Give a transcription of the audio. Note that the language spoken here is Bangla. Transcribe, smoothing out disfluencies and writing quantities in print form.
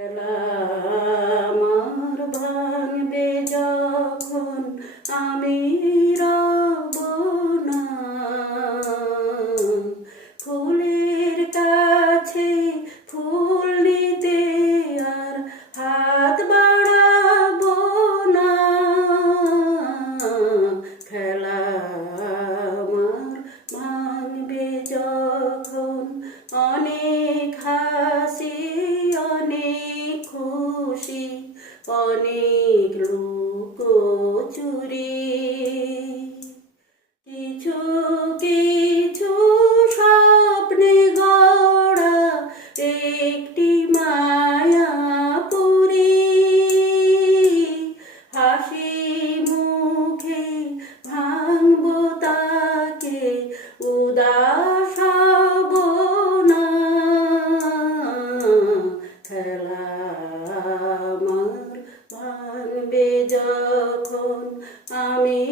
খেলা আমার ভাঙবে যখন আমি রব না, ফুলের কাছে ফুল নিতে আর হাত বাড়াবো না। খেলা আমার ভাঙবে যখন অনেক হাসি, অনেক খুশি, অনেক লুকোচুরি, কিছু কিছু স্বপ্নে গড়া একটি মায়াপুরী, হাসি মুখে ভাঙবো তাকে, উদাস হব না। খেলা আমার ভাঙবে যখন আমি